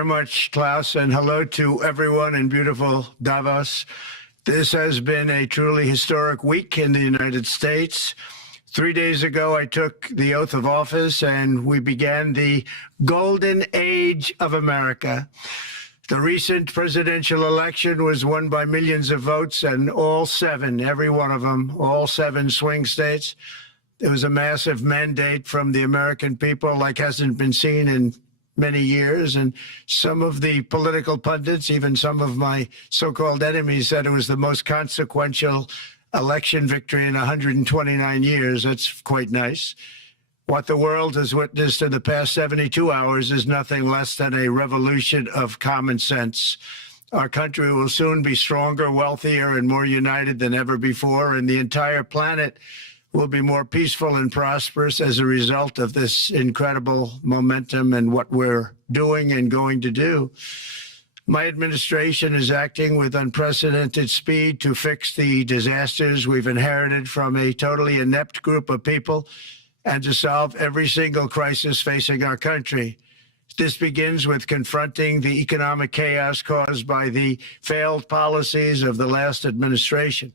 very much, Klaus, and hello to everyone in beautiful Davos. This has been a truly historic week in the United States. 3 days ago, I took the oath of office and we began the golden age of America. The recent presidential election was won by millions of votes, and all seven, every one of them, all seven swing states. It was a massive mandate from the American people like hasn't been seen in many years. And some of the political pundits, even some of my so-called enemies, said it was the most consequential election victory in 129 years. That's quite nice. What the world has witnessed in the past 72 hours is nothing less than a revolution of common sense. Our country will soon be stronger, wealthier, and more united than ever before, and the entire planet will be more peaceful and prosperous as a result of this incredible momentum and what we're doing and going to do. My administration is acting with unprecedented speed to fix the disasters we've inherited from a totally inept group of people and to solve every single crisis facing our country. This begins with confronting the economic chaos caused by the failed policies of the last administration.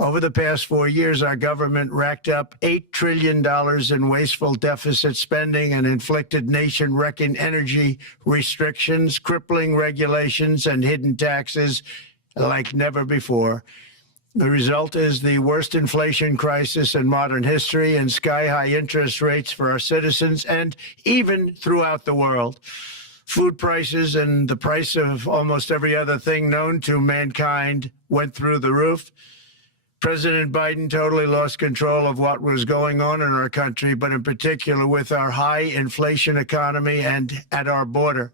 Over the past 4 years, our government racked up $8 trillion in wasteful deficit spending and inflicted nation-wrecking energy restrictions, crippling regulations, and hidden taxes like never before. The result is the worst inflation crisis in modern history and sky-high interest rates for our citizens and even throughout the world. Food prices and the price of almost every other thing known to mankind went through the roof. President Biden totally lost control of what was going on in our country, but in particular with our high inflation economy and at our border.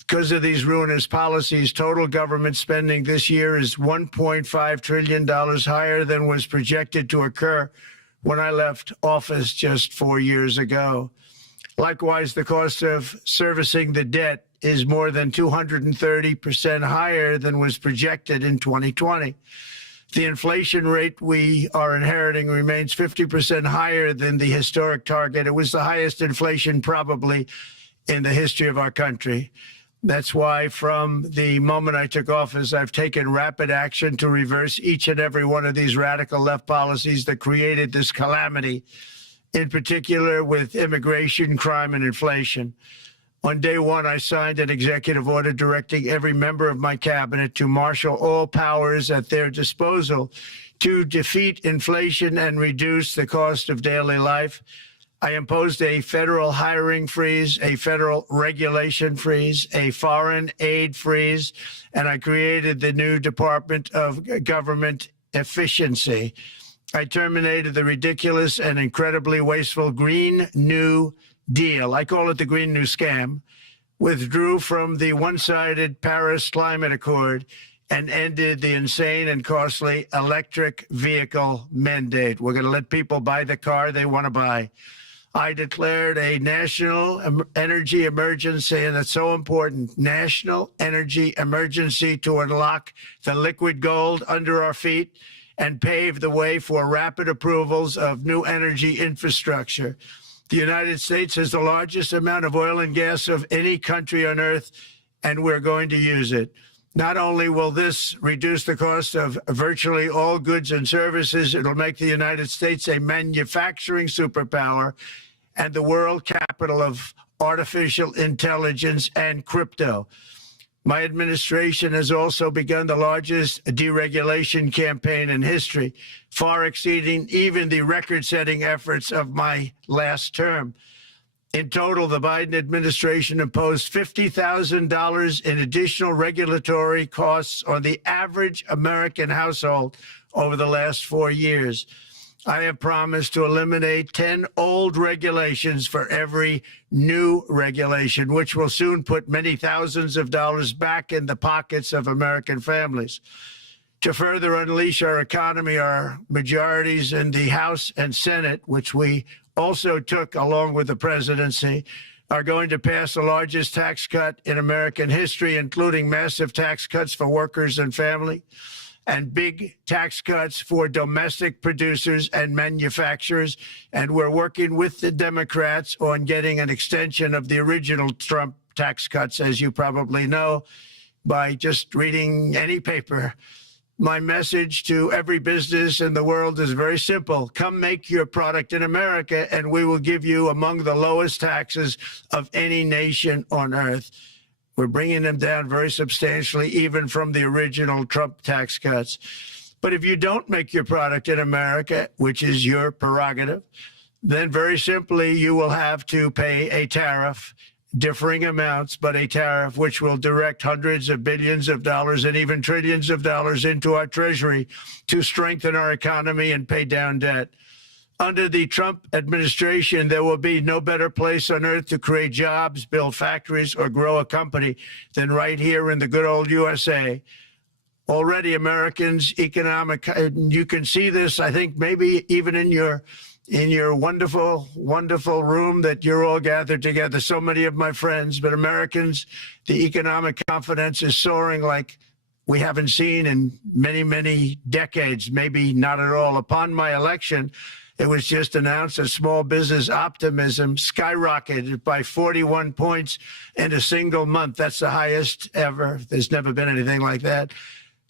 Because of these ruinous policies, total government spending this year is $1.5 trillion higher than was projected to occur when I left office just 4 years ago. Likewise, the cost of servicing the debt is more than 230% higher than was projected in 2020. The inflation rate we are inheriting remains 50% higher than the historic target. It was the highest inflation probably in the history of our country. That's why from the moment I took office, I've taken rapid action to reverse each and every one of these radical left policies that created this calamity, in particular with immigration, crime, and inflation. On day one, I signed an executive order directing every member of my cabinet to marshal all powers at their disposal to defeat inflation and reduce the cost of daily life. I imposed a federal hiring freeze, a federal regulation freeze, a foreign aid freeze, and I created the new Department of Government Efficiency. I terminated the ridiculous and incredibly wasteful Green New Deal. I call it the Green New Scam. Withdrew from the one-sided Paris Climate Accord and ended the insane and costly electric vehicle mandate. We're going to let people buy the car they want to buy. I declared a national energy emergency, and that's so important, national energy emergency to unlock the liquid gold under our feet and pave the way for rapid approvals of new energy infrastructure. The United States has the largest amount of oil and gas of any country on earth, and we're going to use it. Not only will this reduce the cost of virtually all goods and services, it'll make the United States a manufacturing superpower and the world capital of artificial intelligence and crypto. My administration has also begun the largest deregulation campaign in history, far exceeding even the record-setting efforts of my last term. In total, the Biden administration imposed $50,000 in additional regulatory costs on the average American household over the last 4 years. I have promised to eliminate 10 old regulations for every new regulation, which will soon put many thousands of dollars back in the pockets of American families. To further unleash our economy, our majorities in the House and Senate, which we also took along with the presidency, are going to pass the largest tax cut in American history, including massive tax cuts for workers and family, and big tax cuts for domestic producers and manufacturers. And we're working with the Democrats on getting an extension of the original Trump tax cuts, as you probably know, by just reading any paper. My message to every business in the world is very simple. Come make your product in America, and we will give you among the lowest taxes of any nation on earth. We're bringing them down very substantially, even from the original Trump tax cuts. But if you don't make your product in America, which is your prerogative, then very simply you will have to pay a tariff, differing amounts, but a tariff which will direct hundreds of billions of dollars and even trillions of dollars into our treasury to strengthen our economy and pay down debt. Under the Trump administration, there will be no better place on earth to create jobs, build factories, or grow a company than right here in the good old USA. Already Americans' economic, you can see this, I think, maybe even in your wonderful, wonderful room that you're all gathered together, so many of my friends, but Americans, the economic confidence is soaring like we haven't seen in many, many decades, maybe not at all. Upon my election, it was just announced that small business optimism skyrocketed by 41 points in a single month. That's the highest ever. There's never been anything like that.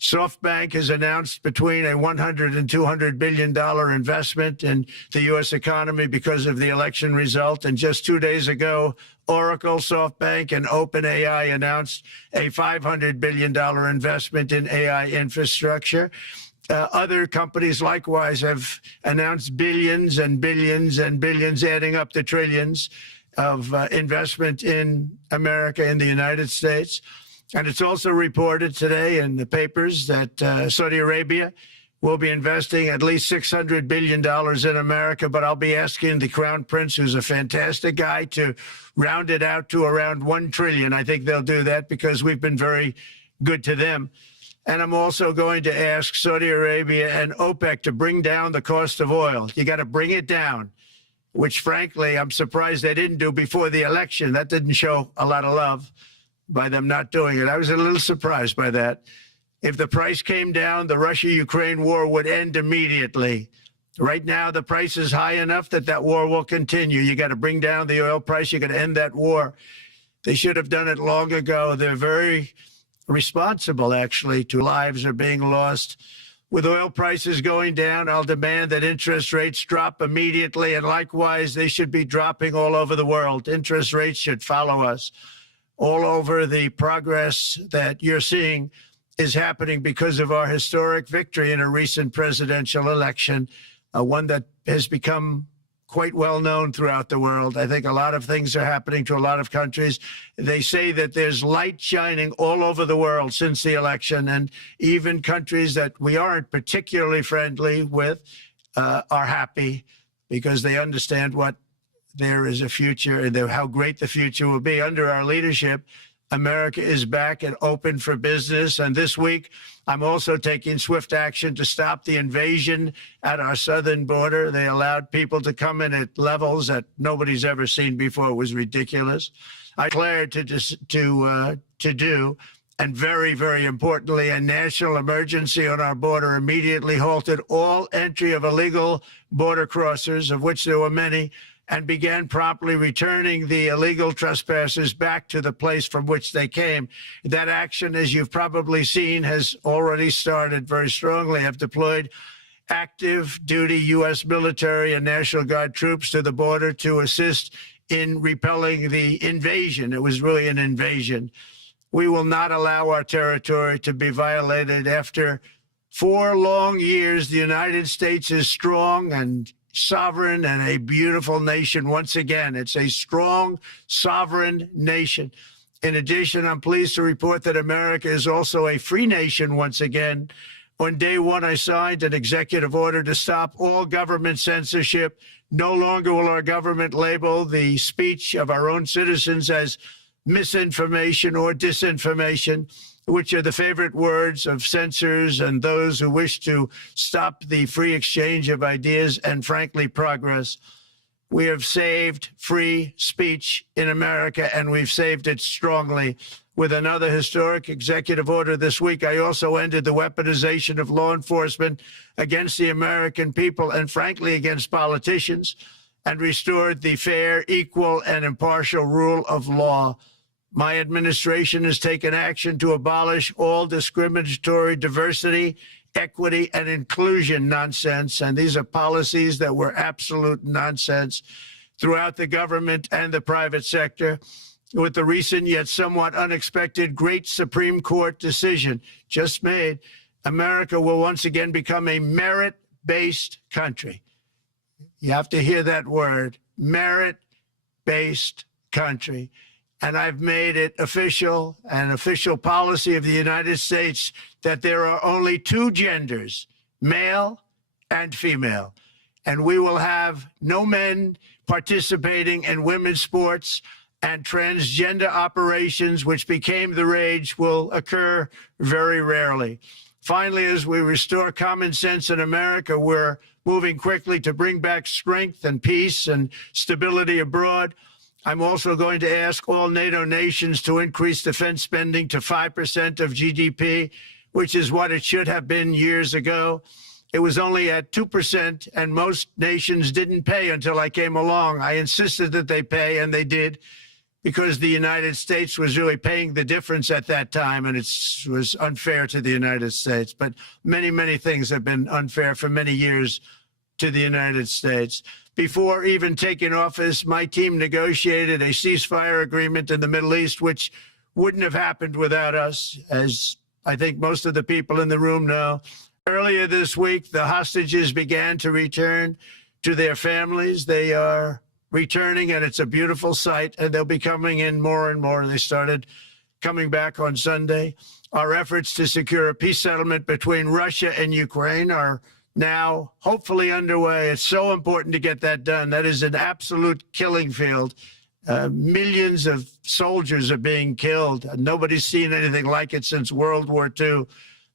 SoftBank has announced between a $100 and $200 billion investment in the U.S. economy because of the election result. And just 2 days ago, Oracle, SoftBank, and OpenAI announced a $500 billion investment in AI infrastructure. Other companies likewise have announced billions and billions and billions, adding up to trillions of investment in America, in the United States. And it's also reported today in the papers that Saudi Arabia will be investing at least $600 billion in America. But I'll be asking the Crown Prince, who's a fantastic guy, to round it out to around $1 trillion. I think they'll do that because we've been very good to them. And I'm also going to ask Saudi Arabia and OPEC to bring down the cost of oil. You got to bring it down, which, frankly, I'm surprised they didn't do before the election. That didn't show a lot of love by them not doing it. I was a little surprised by that. If the price came down, the Russia-Ukraine war would end immediately. Right now, the price is high enough that that war will continue. You got to bring down the oil price. You got to end that war. They should have done it long ago. They're very responsible, actually, to lives are being lost. With oil prices going down, I'll demand that interest rates drop immediately, and likewise, they should be dropping all over the world. Interest rates should follow us. All over, the progress that you're seeing is happening because of our historic victory in a recent presidential election, one that has become quite well known throughout the world. I think a lot of things are happening to a lot of countries. They say that there's light shining all over the world since the election, and even countries that we aren't particularly friendly with are happy because they understand what there is a future and how great the future will be. Under our leadership, America is back and open for business. And this week, I'm also taking swift action to stop the invasion at our southern border. They allowed people to come in at levels that nobody's ever seen before. It was ridiculous. I declared to do, and very, very importantly, a national emergency on our border, immediately halted all entry of illegal border crossers, of which there were many, and began promptly returning the illegal trespassers back to the place from which they came. That action, as you've probably seen, has already started very strongly. I've deployed active duty U.S. military and National Guard troops to the border to assist in repelling the invasion. It was really an invasion. We will not allow our territory to be violated. After 4 long years, the United States is strong and sovereign and a beautiful nation once again. It's a strong, sovereign nation. In addition, I'm pleased to report that America is also a free nation once again. On day one, I signed an executive order to stop all government censorship. No longer will our government label the speech of our own citizens as misinformation or disinformation, which are the favorite words of censors and those who wish to stop the free exchange of ideas and, frankly, progress. We have saved free speech in America, and we've saved it strongly. With another historic executive order this week, I also ended the weaponization of law enforcement against the American people and, frankly, against politicians, and restored the fair, equal, and impartial rule of law. My administration has taken action to abolish all discriminatory diversity, equity, and inclusion nonsense. And these are policies that were absolute nonsense throughout the government and the private sector. With the recent yet somewhat unexpected great Supreme Court decision just made, America will once again become a merit-based country. You have to hear that word, merit-based country. And I've made it official, an official policy of the United States, that there are only two genders, male and female. And we will have no men participating in women's sports, and transgender operations, which became the rage, will occur very rarely. Finally, as we restore common sense in America, we're moving quickly to bring back strength and peace and stability abroad. I'm also going to ask all NATO nations to increase defense spending to 5% of GDP, which is what it should have been years ago. It was only at 2%, and most nations didn't pay until I came along. I insisted that they pay, and they did, because the United States was really paying the difference at that time, and it was unfair to the United States. But many, many things have been unfair for many years to the United States. Before even taking office, my team negotiated a ceasefire agreement in the Middle East, which wouldn't have happened without us, as I think most of the people in the room know. Earlier this week, the hostages began to return to their families. They are returning, and it's a beautiful sight, and they'll be coming in more and more. They started coming back on Sunday. Our efforts to secure a peace settlement between Russia and Ukraine are now hopefully underway. It's so important to get that done. That is an absolute killing field. Millions of soldiers are being killed. Nobody's seen anything like it since World War II.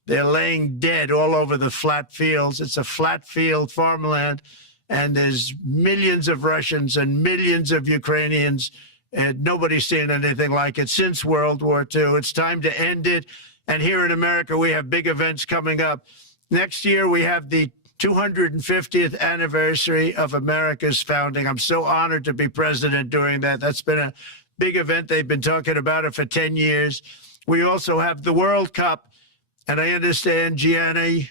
They're laying dead all over the flat fields. It's a flat field farmland. And there's millions of Russians and millions of Ukrainians, and nobody's seen anything like it since World War II. It's time to end it. And here in America, we have big events coming up. Next year, we have the 250th anniversary of America's founding. I'm so honored to be president during that. That's been a big event. They've been talking about it for 10 years. We also have the World Cup, and I understand Gianni's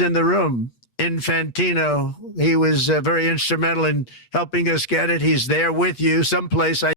in the room. Infantino, he was very instrumental in helping us get it. He's there with you someplace.